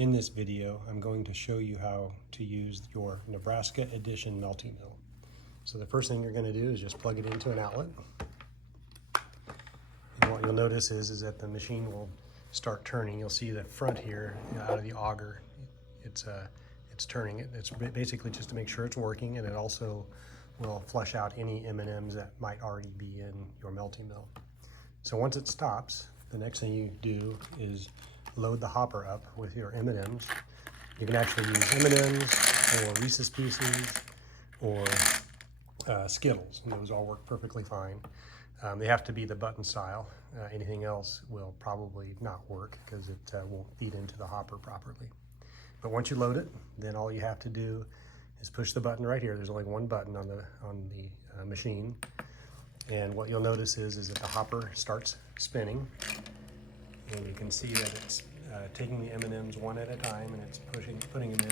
In this video, I'm going to show you how to use your Nebraska Edition MeltyMill. So the first thing you're going to do is just plug it into an outlet. And what you'll notice is that the machine will start turning. You'll see the front here, out of the auger, it's turning it. It's basically just to make sure it's working, and it also will flush out any M&Ms that might already be in your MeltyMill. So once it stops, the next thing you do is load the hopper up with your M&Ms. You can actually use M&Ms or Reeses Pieces or Skittles, and those all work perfectly fine. They have to be the button style. Anything else will probably not work because it won't feed into the hopper properly. But once you load it, then all you have to do is push the button right here. There's only one button on the machine. And what you'll notice is that the hopper starts spinning. And you can see that it's taking the M&Ms one at a time, and it's putting them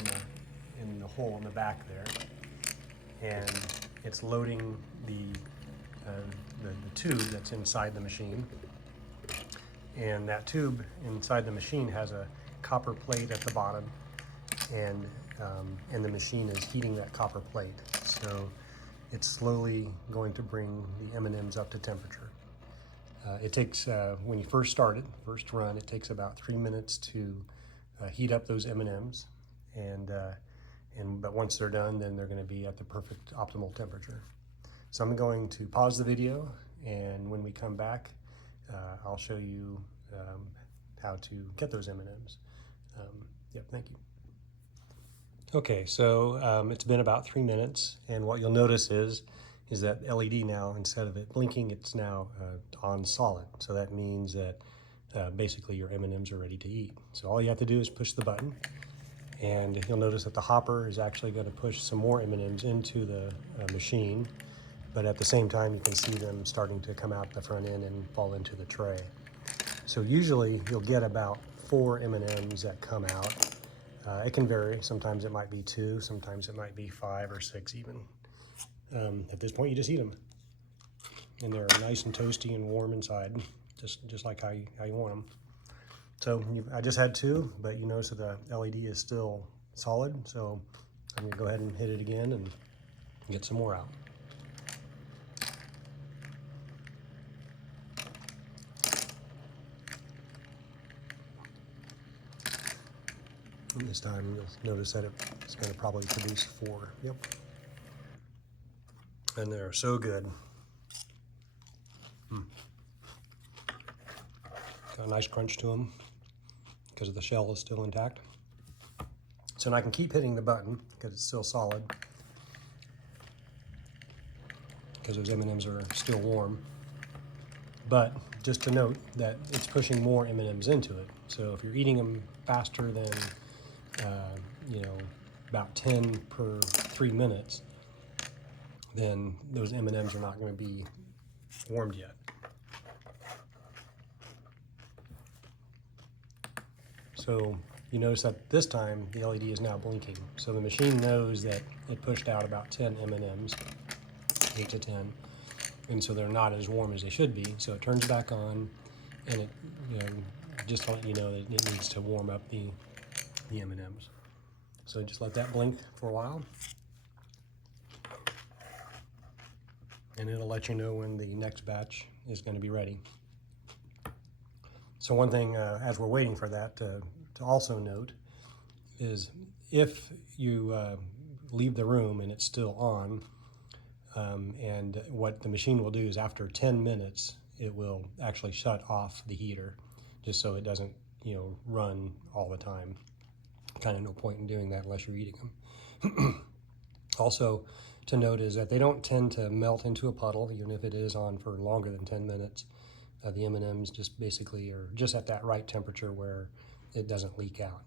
in the hole in the back there. And it's loading the tube that's inside the machine. And that tube inside the machine has a copper plate at the bottom, and the machine is heating that copper plate. So it's slowly going to bring the M&Ms up to temperature. It takes, when you first start it, first run, it takes about 3 minutes to heat up those M&Ms, but once they're done, then they're going to be at the perfect optimal temperature. So I'm going to pause the video, and when we come back, I'll show you how to get those M&Ms. Yep, thank you. Okay, so it's been about 3 minutes, and what you'll notice is that LED now, instead of it blinking, it's now on solid. So that means that basically your M&Ms are ready to eat. So all you have to do is push the button, and you'll notice that the hopper is actually going to push some more M&Ms into the machine, but at the same time you can see them starting to come out the front end and fall into the tray. So usually you'll get about 4 M&Ms that come out. It can vary. Sometimes it might be 2, sometimes it might be 5 or 6 even. At this point, you just eat them, and they're nice and toasty and warm inside, just like how you want them. So I just had 2, but you notice that the LED is still solid, so I'm going to go ahead and hit it again and get some more out. And this time you'll notice that it's going to probably produce 4. Yep. And they're so good. Got a nice crunch to them because the shell is still intact. So now I can keep hitting the button because it's still solid, because those M&Ms are still warm. But just to note that it's pushing more M&Ms into it. So if you're eating them faster than about 10 per 3 minutes, then those M&Ms are not going to be warmed yet. So you notice that this time the LED is now blinking. So the machine knows that it pushed out about 10 M&Ms, 8 to 10, and so they're not as warm as they should be. So it turns back on, and it just to let you know that it needs to warm up the M&Ms. So just let that blink for a while, and it'll let you know when the next batch is going to be ready. So one thing, as we're waiting for that, to also note is if you leave the room and it's still on, and what the machine will do is after 10 minutes, it will actually shut off the heater, just so it doesn't run all the time. Kind of no point in doing that unless you're eating them. Also to note is that they don't tend to melt into a puddle, even if it is on for longer than 10 minutes. The M&Ms just basically are just at that right temperature where it doesn't leak out.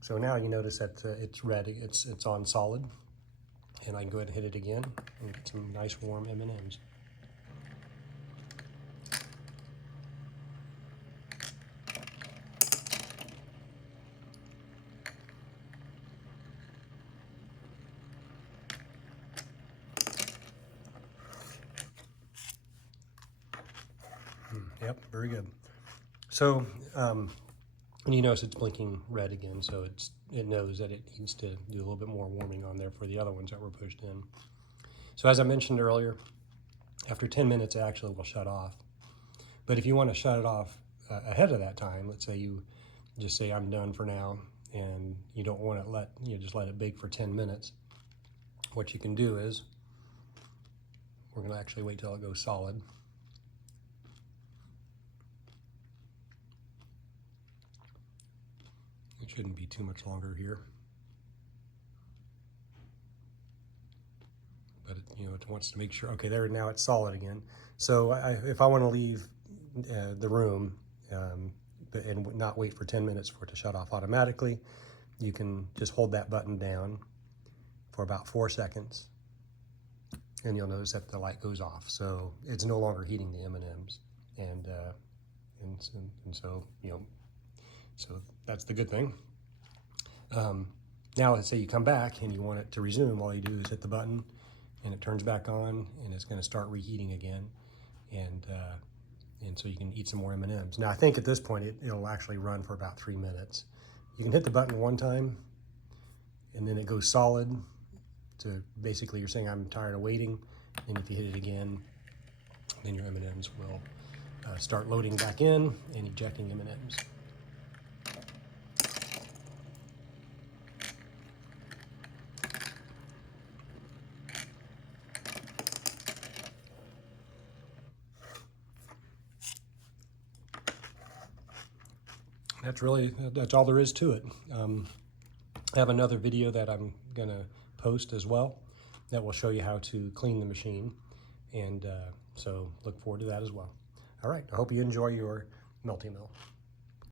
So now you notice that it's ready, it's on solid, and I can go ahead and hit it again and get some nice warm M&Ms. Yep, very good. So And you notice it's blinking red again, so it knows that it needs to do a little bit more warming on there for the other ones that were pushed in. So as I mentioned earlier, after 10 minutes, it actually will shut off. But if you want to shut it off ahead of that time, let's say you just say, I'm done for now, and you don't want to just let it bake for 10 minutes. What you can do is, we're going to actually wait till it goes solid. It shouldn't be too much longer here. But it wants to make sure, okay, there, now it's solid again. So if I want to leave the room and not wait for 10 minutes for it to shut off automatically, you can just hold that button down for about 4 seconds, and you'll notice that the light goes off. So it's no longer heating the M&Ms, and so so that's the good thing. Now let's say you come back and you want it to resume. All you do is hit the button, and it turns back on, and it's going to start reheating again, and so you can eat some more M&Ms. Now I think at this point it'll actually run for about 3 minutes. You can hit the button one time, and then it goes solid. To basically, you're saying I'm tired of waiting. And if you hit it again, then your M&Ms will start loading back in and ejecting M&Ms. That's all there is to it. I have another video that I'm gonna post as well that will show you how to clean the machine, and so look forward to that as well. All right, I hope you enjoy your MeltyMill.